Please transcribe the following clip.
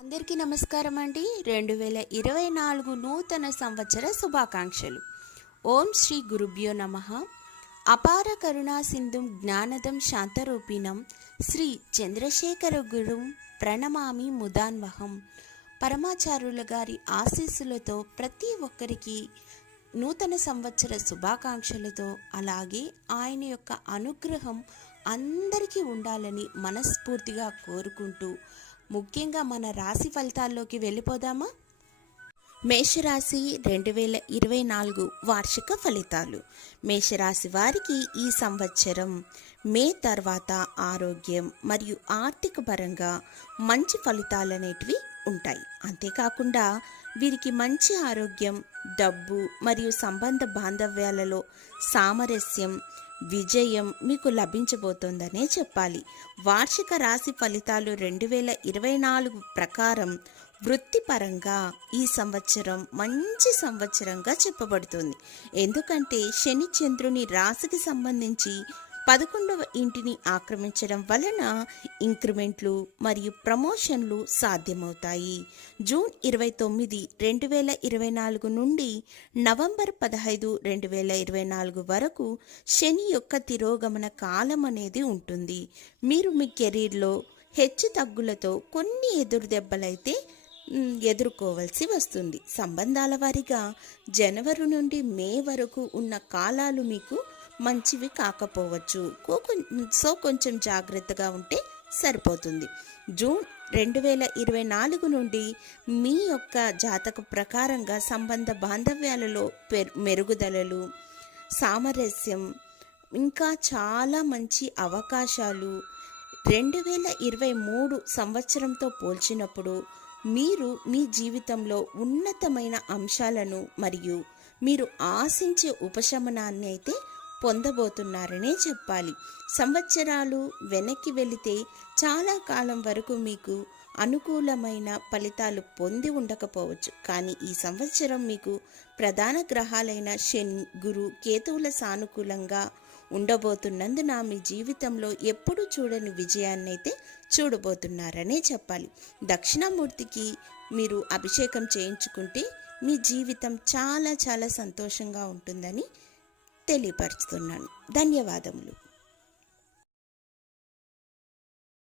అందరికీ నమస్కారం అండి. రెండు వేల ఇరవై నాలుగు నూతన సంవత్సర శుభాకాంక్షలు. ఓం శ్రీ గురుభ్యో నమ. అపార కరుణా సింధుం జ్ఞానదం శాంతరూపిణం శ్రీ చంద్రశేఖర గురుం ప్రణమామి ముదాన్వహం. పరమాచారుల గారి ఆశీస్సులతో ప్రతి ఒక్కరికి నూతన సంవత్సర శుభాకాంక్షలతో అలాగే ఆయన యొక్క అనుగ్రహం అందరికీ ఉండాలని మనస్ఫూర్తిగా కోరుకుంటూ ముఖ్యంగా మన రాశి ఫలితాల్లోకి వెళ్ళిపోదామా? మేషరాశి రెండు వేల ఇరవై నాలుగు వార్షిక ఫలితాలు. మేషరాశి వారికి ఈ సంవత్సరం మే తర్వాత ఆరోగ్యం మరియు ఆర్థిక పరంగా మంచి ఫలితాలు అనేటివి ఉంటాయి. అంతేకాకుండా వీరికి మంచి ఆరోగ్యం డబ్బు మరియు సంబంధ బాంధవ్యాలలో సామరస్యం విజయం మీకు లభించబోతోందనే చెప్పాలి. వార్షిక రాశి ఫలితాలు రెండు వేల ఇరవై నాలుగు ప్రకారం వృత్తిపరంగా ఈ సంవత్సరం మంచి సంవత్సరంగా చెప్పబడుతుంది. ఎందుకంటే శని చంద్రుని రాశికి సంబంధించి పదకొండవ ఇంటిని ఆక్రమించడం వలన ఇంక్రిమెంట్లు మరియు ప్రమోషన్లు సాధ్యమవుతాయి. జూన్ ఇరవై తొమ్మిది రెండు వేల ఇరవై నాలుగు నుండి నవంబర్ పదహైదు రెండు వేల ఇరవై నాలుగు వరకు శని యొక్క తిరోగమన కాలం అనేది ఉంటుంది. మీరు మీ కెరీర్లో హెచ్చు తగ్గులతో కొన్ని ఎదురు దెబ్బలైతే ఎదుర్కోవలసి వస్తుంది. సంబంధాల వారిగా జనవరి నుండి మే వరకు ఉన్న కాలాలు మీకు మంచివి కాకపోవచ్చు. కో- సో కొంచెం జాగ్రత్తగా ఉంటే సరిపోతుంది. జూన్ రెండు వేల ఇరవై నాలుగు నుండి మీ యొక్క జాతక ప్రకారంగా సంబంధ బాంధవ్యాలలో మెరుగుదలలు సామరస్యం ఇంకా చాలా మంచి అవకాశాలు రెండు వేల ఇరవై మూడు సంవత్సరంతో పోల్చినప్పుడు మీరు మీ జీవితంలో ఉన్నతమైన అంశాలను మరియు మీరు ఆశించే ఉపశమనాన్ని అయితే పొందబోతున్నారనే చెప్పాలి. సంవత్సరాలు వెనక్కి వెళితే చాలా కాలం వరకు మీకు అనుకూలమైన ఫలితాలు పొంది ఉండకపోవచ్చు. కానీ ఈ సంవత్సరం మీకు ప్రధాన గ్రహాలైన శని గురు కేతువుల సానుకూలంగా ఉండబోతున్నందున మీ జీవితంలో ఎప్పుడు చూడని విజయాన్నైతే చూడబోతున్నారనే చెప్పాలి. దక్షిణామూర్తికి మీరు అభిషేకం చేయించుకుంటే మీ జీవితం చాలా చాలా సంతోషంగా ఉంటుందని తెలియపరుస్తున్నాను ధన్యవాదములు.